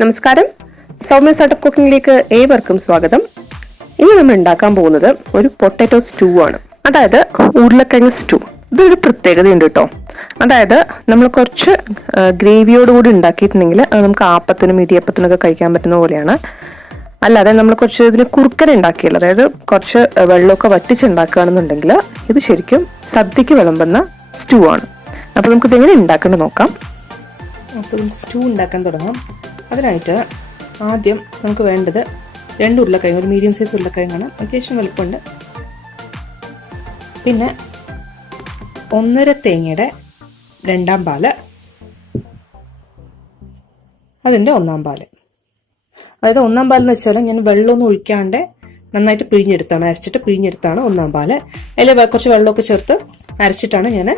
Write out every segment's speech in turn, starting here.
നമസ്കാരം, Soumya art of കുക്കിംഗിലേക്ക് ഏവർക്കും സ്വാഗതം. ഇന്ന് നമ്മൾ ഉണ്ടാക്കാൻ പോകുന്നത് ഒരു പൊട്ടാറ്റോ സ്റ്റൂ ആണ്. അതായത് ഉരുളക്കിഴങ്ങ് സ്റ്റൂ. ഇതൊരു പ്രത്യേകതയുണ്ട് കേട്ടോ. അതായത് നമ്മൾ കുറച്ച് ഗ്രേവിയോടുകൂടി ഉണ്ടാക്കിയിട്ടുണ്ടെങ്കിൽ അത് നമുക്ക് ആപ്പത്തിനും ഇടിയപ്പത്തിനൊക്കെ കഴിക്കാൻ പറ്റുന്ന പോലെയാണ്. അല്ലാതെ നമ്മൾ കുറച്ച് ഇതിന് കുറുക്കൻ ഉണ്ടാക്കിയല്ലോ, അതായത് കുറച്ച് വെള്ളമൊക്കെ വറ്റിച്ചുണ്ടാക്കുകയാണെന്നുണ്ടെങ്കിൽ ഇത് ശരിക്കും സദ്യക്ക് വിളമ്പുന്ന സ്റ്റൂ ആണ്. അപ്പോൾ നമുക്കിത് എങ്ങനെ ഉണ്ടാക്കേണ്ടത് നോക്കാം. അപ്പോൾ നമുക്ക് സ്റ്റൂ ഉണ്ടാക്കാൻ തുടങ്ങാം. അതിനായിട്ട് ആദ്യം നമുക്ക് വേണ്ടത് 2 ഉരുളക്കിഴങ്ങ്, ഒരു മീഡിയം സൈസ് ഉരുളക്കിഴങ്ങാണ്, അത്യാവശ്യം വലുപ്പമുണ്ട്. പിന്നെ 1.5 തേങ്ങയുടെ 2ാം പാല്, അതിൻ്റെ 1ാം പാല്. അതായത് 1ാം പാലെന്ന് വെച്ചാൽ ഞാൻ വെള്ളമൊന്നും ഒഴിക്കാണ്ട് നന്നായിട്ട് പിഴിഞ്ഞെടുത്താണ്, അരച്ചിട്ട് പിഴിഞ്ഞെടുത്താണ് 1ാം പാല്. അതിൽ കുറച്ച് വെള്ളമൊക്കെ ചേർത്ത് അരച്ചിട്ടാണ് ഞാൻ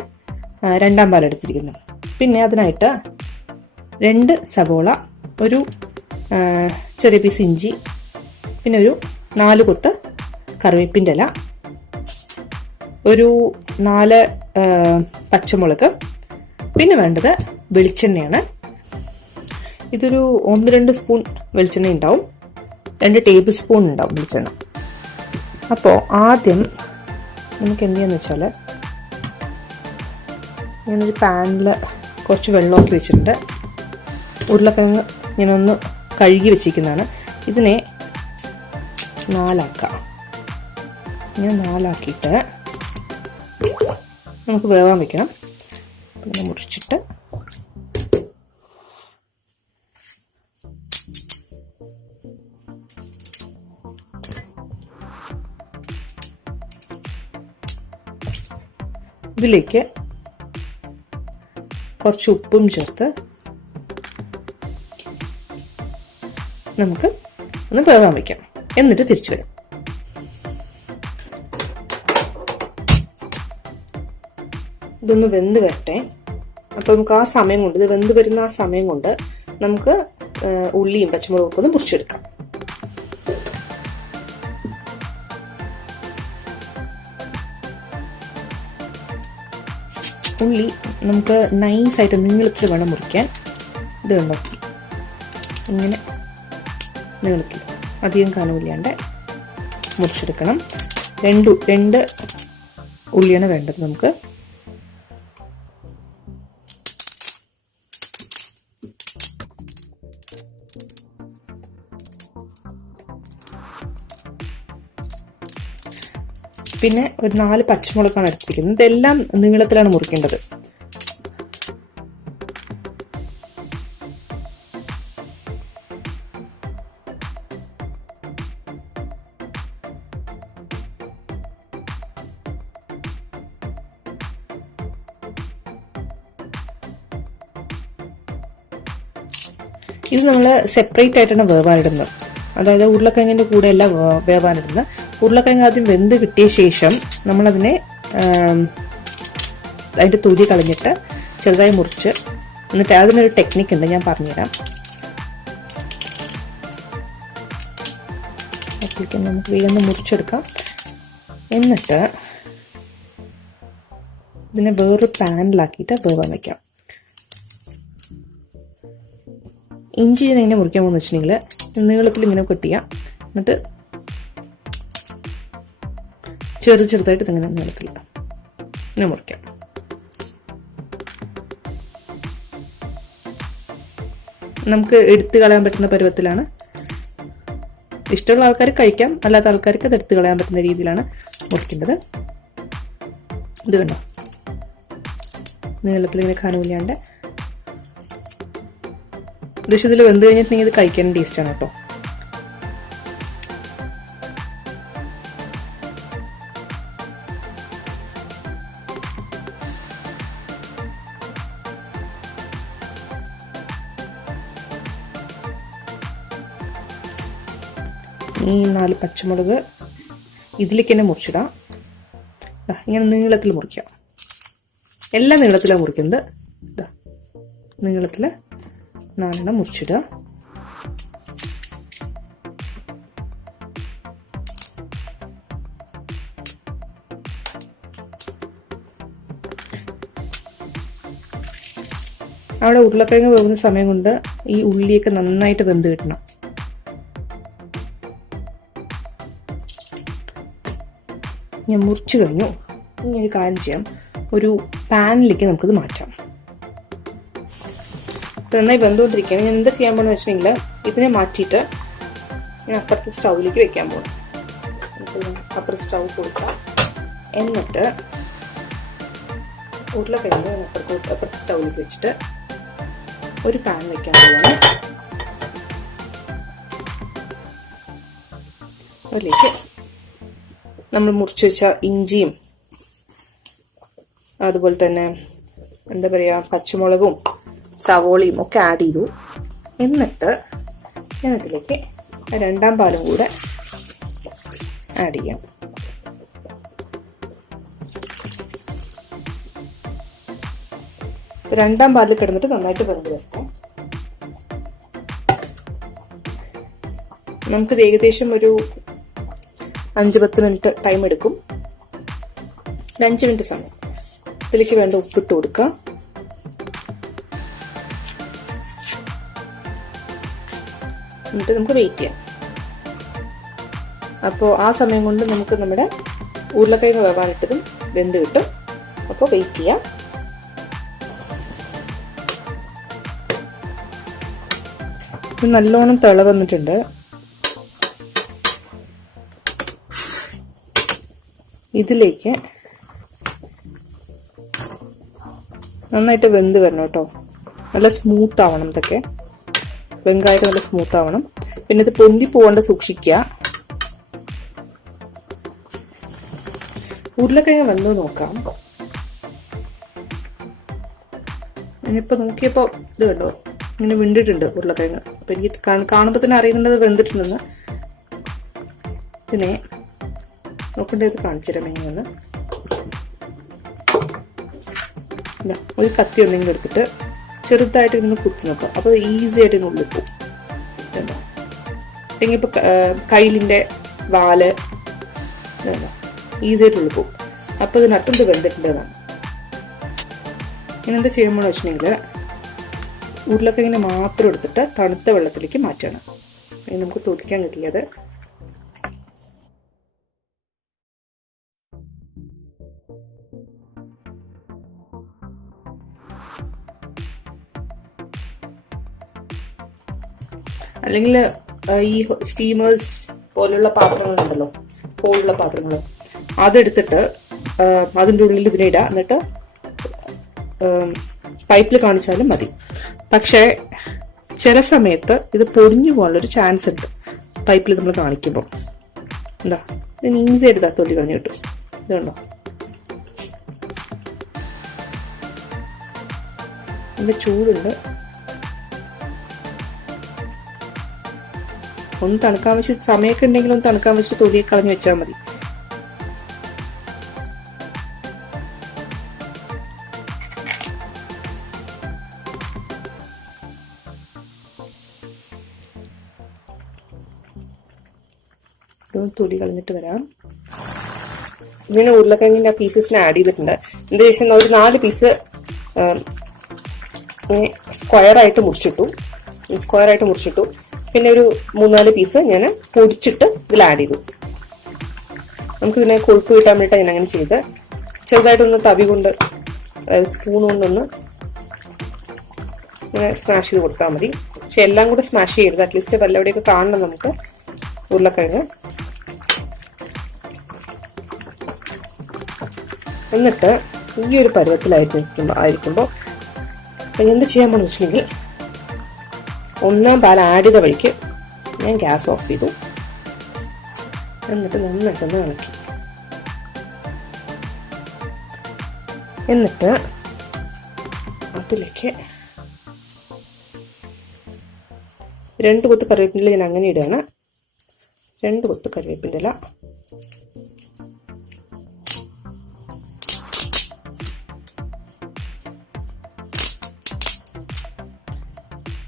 2ാം പാൽ എടുത്തിരിക്കുന്നത്. പിന്നെ അതിനായിട്ട് 2 സവോള, ഒരു ചെറിയ പീസ് ഇഞ്ചി, പിന്നെ ഒരു 4 കൊത്ത് കറിവേപ്പിൻ്റെ ഇല, ഒരു 4 പച്ചമുളക്, പിന്നെ വേണ്ടത് വെളിച്ചെണ്ണയാണ്. ഇതൊരു 1-2 സ്പൂൺ വെളിച്ചെണ്ണ ഉണ്ടാവും, 2 ടേബിൾ സ്പൂൺ ഉണ്ടാവും വെളിച്ചെണ്ണ. അപ്പോൾ ആദ്യം നമുക്ക് എന്ത് ചെയ്യാന്ന് വെച്ചാൽ, ഞാനൊരു പാനിൽ കുറച്ച് വെള്ളമൊക്കെ വെച്ചിട്ടുണ്ട്. ഉരുളക്കിഴങ്ങ് ഞാനൊന്ന് കഴുകി വെച്ചിരിക്കുന്നതാണ്. ഇതിനെ 4ആക്കാം. ഇങ്ങനെ 4ആക്കിയിട്ട് നമുക്ക് വേവാൻ വെക്കണം. പിന്നെ മുറിച്ചിട്ട് ഇതിലേക്ക് കുറച്ച് ഉപ്പും ചേർത്ത് നമുക്ക് ഒന്ന് വേവാൻ വയ്ക്കാം. എന്നിട്ട് തിരിച്ചു വരാം. ഇതൊന്ന് വെന്ത് വരട്ടെ. അപ്പോൾ നമുക്ക് ആ സമയം കൊണ്ട്, ഇത് വെന്ത് വരുന്ന ആ സമയം കൊണ്ട് നമുക്ക് ഉള്ളിയും പച്ചമുളകൊക്കെ ഒന്ന് മുറിച്ചെടുക്കാം. ഉള്ളി നമുക്ക് നൈസായിട്ട് നീളത്തിൽ വേണം മുറിക്കാൻ. ഇത് കണ്ടോ, ഇങ്ങനെ നീളത്തിൽ, അധികം കനമില്ലാണ്ട് മുറിച്ചെടുക്കണം. 2 ഉള്ളിയാണ് വേണ്ടത് നമുക്ക്. പിന്നെ ഒരു 4 പച്ചമുളകാണ് എടുത്തിരിക്കുന്നത്. ഇതെല്ലാം നീളത്തിലാണ് മുറിക്കേണ്ടത്. ഇത് നമ്മൾ സെപ്പറേറ്റ് ആയിട്ടാണ് വേവാനിടുന്നത്. അതായത് ഉരുളക്കിഴങ്ങിൻ്റെ കൂടെ അല്ല വേവാനിടുന്നത്. ഉരുളക്കിഴങ്ങ് ആദ്യം വെന്ത് കിട്ടിയ ശേഷം നമ്മളതിനെ അതിൻ്റെ തൊലി കളഞ്ഞിട്ട് ചെറുതായി മുറിച്ച്, എന്നിട്ട് അതിനൊരു ടെക്നിക്ക് ഉണ്ട്, ഞാൻ പറഞ്ഞുതരാം. അപ്പോഴേക്കും നമുക്ക് വേഗം മുറിച്ചെടുക്കാം. എന്നിട്ട് ഇതിനെ വേറൊരു പാനിലാക്കിയിട്ട് വേവാൻ വയ്ക്കാം. ഇഞ്ചി ഞാൻ എങ്ങനെ മുറിക്കാൻ പോകുന്ന വെച്ചിട്ടുണ്ടെങ്കിൽ, നീളത്തിൽ ഇങ്ങനെ കട്ട് ചെയ്യാം. എന്നിട്ട് ചെറുതായിട്ട് ഇങ്ങനെ നീളത്തിൽ ഇങ്ങനെ മുറിക്കാം. നമുക്ക് എടുത്തു കളയാൻ പറ്റുന്ന പരുവത്തിലാണ്. ഇഷ്ടമുള്ള ആൾക്കാർ കഴിക്കാം, അല്ലാത്ത ആൾക്കാർക്ക് അത് എടുത്തു കളയാൻ പറ്റുന്ന രീതിയിലാണ് മുറിക്കേണ്ടത്. ഇത് കണ്ടോ, നീളത്തിൽ ഇങ്ങനെ കനമില്ലാണ്ട്. ഇതിൽ വെന്ത് കഴിഞ്ഞിട്ടുണ്ടെങ്കിൽ ഇത് കഴിക്കാൻ ടേസ്റ്റാണ് കേട്ടോ. ഈ 4 പച്ചമുളക് ഇതിലേക്ക് തന്നെ മുറിച്ചിടാം. ഇങ്ങനെ നീളത്തിൽ മുറിക്കാം. എല്ലാം നീളത്തിലാണ് മുറിക്കുന്നത്. നീളത്തിൽ 4 മുറിച്ചിടുക. അവിടെ ഉരുളക്കിഴങ്ങ് വേകുന്ന സമയം കൊണ്ട് ഈ ഉള്ളിയൊക്കെ നന്നായിട്ട് വെന്ത് കിട്ടണം. ഞാൻ മുറിച്ചു കഴിഞ്ഞു. ഇനി ഒരു കാര്യം ചെയ്യാം, ഒരു പാനിലേക്ക് നമുക്കിത് മാറ്റാം. നന്നായി വെന്തുകൊണ്ടിരിക്കുകയാണ്. ഞാൻ എന്താ ചെയ്യാൻ പോകുന്നത് വെച്ചിട്ടുണ്ടെങ്കിൽ ഇതിനെ മാറ്റിയിട്ട് ഞാൻ അപ്പുറത്തെ സ്റ്റൗവിലേക്ക് വെക്കാൻ പോകും. അപ്പുറത്തെ സ്റ്റൗ കൊടുക്കാം. എന്നിട്ട് ഉരുളക്കിഴങ്ങ് അപ്പുറത്തെ സ്റ്റൗവിലേക്ക് വെച്ചിട്ട് ഒരു പാൻ വെക്കാൻ പോവാണ്. അതിലേക്ക് നമ്മൾ മുറിച്ച് വെച്ച ഇഞ്ചിയും അതുപോലെ തന്നെ എന്താ പറയുക പച്ചമുളകും സവോളയും ഒക്കെ ആഡ് ചെയ്തു. എന്നിട്ട് അതിലേക്ക് രണ്ടാം പാലും കൂടെ ആഡ് ചെയ്യാം. രണ്ടാം പാലിൽ കിടന്നിട്ട് നന്നായിട്ട് വെന്ത് വരട്ടെ. നമുക്കിത് ഏകദേശം ഒരു 5-10 മിനിറ്റ് ടൈം എടുക്കും. 5 മിനിറ്റ് സമയം. ഇതിലേക്ക് വേണ്ട ഉപ്പിട്ട് കൊടുക്കുക. എന്നിട്ട് നമുക്ക് വെയിറ്റ് ചെയ്യാം. അപ്പോൾ ആ സമയം കൊണ്ട് നമുക്ക് നമ്മുടെ ഉരുളക്കിഴങ്ങ് വേവാനിട്ടതും വെന്ത് കിട്ടും. അപ്പോൾ വെയിറ്റ് ചെയ്യാം. നല്ലോണം തിള വന്നിട്ടുണ്ട്. ഇതിലേക്ക് നന്നായിട്ട് വെന്ത് വരണം കേട്ടോ. നല്ല സ്മൂത്ത് ആവണം. ഇതൊക്കെ വെങ്കായം നല്ല സ്മൂത്ത് ആവണം. പിന്നെ ഇത് പൊന്തി പോകാണ്ട് സൂക്ഷിക്കുക. ഉരുളക്കിഴങ്ങ് വെന്ത് നോക്കാം. ഇനിയിപ്പോൾ നോക്കിയപ്പോ ഇത് കണ്ടോ, ഇങ്ങനെ വെന്തിട്ടുണ്ട് ഉരുളക്കിഴങ്ങ്. അപ്പൊ എനിക്ക് കാണുമ്പോൾ തന്നെ അറിയുന്നുണ്ട് വെന്തിട്ടുണ്ടെന്ന്. പിന്നെ നോക്കേണ്ടത് കാണിച്ചുതരാം. ഇങ്ങനെ ഒരു കത്തി ഒന്നെങ്കിലും എടുത്തിട്ട് ചെറുതായിട്ട് ഇങ്ങനെ കുത്തി നോക്കാം. അപ്പോൾ ഈസി ആയിട്ട് ഇതിന് ഉള്ളിൽ പോകും. ഇനിയിപ്പോൾ കയ്യിലിൻ്റെ വാല് ഈസി ആയിട്ട് ഉള്ളിൽ പോകും. അപ്പോൾ ഇതിനർത്ഥം ഇത് വെന്തിട്ടുണ്ടെന്നാണ്. ഇനി എന്താ ചെയ്യുമ്പോൾ വെച്ചിട്ടുണ്ടെങ്കിൽ ഉരുളക്കിഴങ്ങിനെ മാത്രം എടുത്തിട്ട് തണുത്ത വെള്ളത്തിലേക്ക് മാറ്റണം. ഇനി നമുക്ക് തോൽക്കാൻ കിട്ടിയത് അല്ലെങ്കിൽ ഈ സ്റ്റീമേഴ്സ് പോലുള്ള പാത്രങ്ങളുണ്ടല്ലോ, ഹോളുള്ള പാത്രങ്ങൾ, അതെടുത്തിട്ട് അതിൻ്റെ ഉള്ളിൽ ഇതിനിടുക. എന്നിട്ട് പൈപ്പിൽ കാണിച്ചാലും മതി. പക്ഷേ ചില സമയത്ത് ഇത് പൊടിഞ്ഞു പോകാനുള്ളൊരു ചാൻസ് ഉണ്ട് പൈപ്പിൽ നമ്മൾ കാണിക്കുമ്പോൾ. എന്താ ഇതിന് ഈസി ആയിട്ട് തൊലി കളഞ്ഞു കിട്ടും. ഇതുണ്ടോ, നല്ല ചൂടുണ്ട്. ഒന്ന് തണുക്കാൻ വെച്ച് സമയമൊക്കെ ഉണ്ടെങ്കിൽ ഒന്ന് തണുക്കാൻ വെച്ച് തൊലിയെ കളഞ്ഞു വെച്ചാൽ മതി. തൊലി കളഞ്ഞിട്ട് വരാം. ഇങ്ങനെ ഉരുളക്കിഴങ്ങിന്റെ പീസസിനെ ആഡ് ചെയ്തിട്ടുണ്ട്. എന്താ വെച്ചാൽ ഒരു 4 പീസ് സ്ക്വയറായിട്ട് മുറിച്ചിട്ടു. പിന്നെ ഒരു 3-4 പീസ് ഞാൻ പൊടിച്ചിട്ട് ഇതിൽ ആഡ് ചെയ്തു. നമുക്കിതിനെ കൊഴുപ്പ് കിട്ടാൻ വേണ്ടിയിട്ട് ഞാൻ അങ്ങനെ ചെയ്ത് ചെറുതായിട്ടൊന്ന് തവി കൊണ്ട് സ്പൂൺ കൊണ്ടൊന്ന് ഇങ്ങനെ സ്മാഷ് ചെയ്ത് കൊടുത്താൽ മതി. പക്ഷെ എല്ലാം കൂടെ സ്മാഷ് ചെയ്യരുത്. അറ്റ്ലീസ്റ്റ് വല്ലവിടെയൊക്കെ കാണണം നമുക്ക് ഉരുളക്കിഴങ്ങ്. എന്നിട്ട് ഈ ഒരു പരുവത്തിലായിരിക്കുമ്പോൾ എന്ത് ചെയ്യാൻ പോണെന്ന് വെച്ചിട്ടുണ്ടെങ്കിൽ ഒന്നാം പാൽ ആഡ് ചെയ്ത വഴിക്ക് ഞാൻ ഗ്യാസ് ഓഫ് ചെയ്തു. എന്നിട്ട് നന്നായിട്ടൊന്ന് ഇളക്കി. എന്നിട്ട് അതിലേക്ക് 2 കൊത്ത് കറിവേപ്പിൻ്റെ ഞാൻ അങ്ങനെ ഇടുകയാണ്. 2 കൊത്ത് കറിവേപ്പിൻ്റെ ഇല.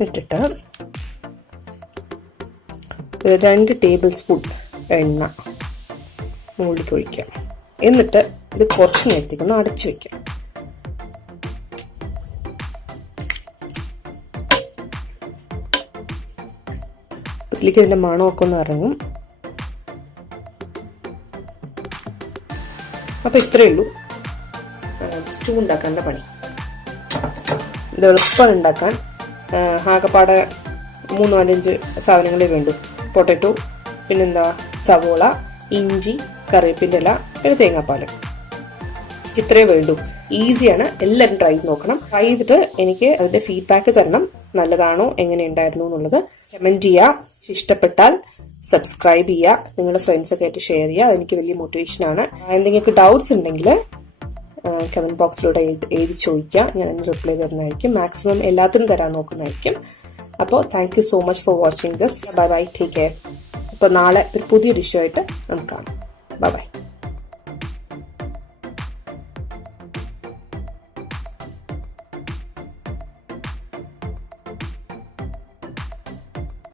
ഇട്ടിട്ട് 2 ടേബിൾ സ്പൂൺ എണ്ണ മുകളിലേക്ക് ഒഴിക്കാം. എന്നിട്ട് ഇത് കുറച്ച് നേരത്തേക്കൊന്ന് അടച്ചു വയ്ക്കാം. ഇതിലേക്ക് ഇതിന്റെ മണമൊക്കെ ഒന്ന് ഇറങ്ങും. അപ്പൊ ഇത്രയേ ഉള്ളൂ സ്റ്റൂ ഉണ്ടാക്കാനുള്ള പണി. ഇത് എളുപ്പം ഉണ്ടാക്കാൻ. ആകെപ്പാടെ 3-4 സാധനങ്ങളേ വേണ്ടൂ. പൊട്ടറ്റോ, പിന്നെന്താ സവോള, ഇഞ്ചി, കറിവേപ്പിൻ്റെ ഇല, പിന്നെ തേങ്ങാപ്പാൽ. ഇത്രേ വേണ്ടൂ. ഈസിയാണ്. എല്ലാവരും ട്രൈ ചെയ്ത് നോക്കണം. ട്രൈ ചെയ്തിട്ട് എനിക്ക് അതിന്റെ ഫീഡ്ബാക്ക് തരണം. നല്ലതാണോ, എങ്ങനെ ഉണ്ടായിരുന്നു എന്നുള്ളത് കമന്റ് ചെയ്യുക. ഇഷ്ടപ്പെട്ടാൽ സബ്സ്ക്രൈബ് ചെയ്യുക. നിങ്ങളുടെ ഫ്രണ്ട്സൊക്കെ ആയിട്ട് ഷെയർ ചെയ്യുക. അതെനിക്ക് വലിയ മോട്ടിവേഷനാണ്. എന്തെങ്കിലും ഡൗട്ട്സ് ഉണ്ടെങ്കിൽ കമന്റ് ബോക്സിലൂടെ എഴുതി ചോദിക്കുക. ഞാൻ അതിന് റിപ്ലൈ തരുന്നതായിരിക്കും. മാക്സിമം എല്ലാത്തിനും തരാൻ നോക്കുന്നതായിരിക്കും. അപ്പോൾ thank you so much for watching this. Bye bye, take care. അപ്പോൾ നാളെ ഒരു പുതിയ ഡിഷുമായിട്ട് നമുക്ക് കാണാം. Bye bye.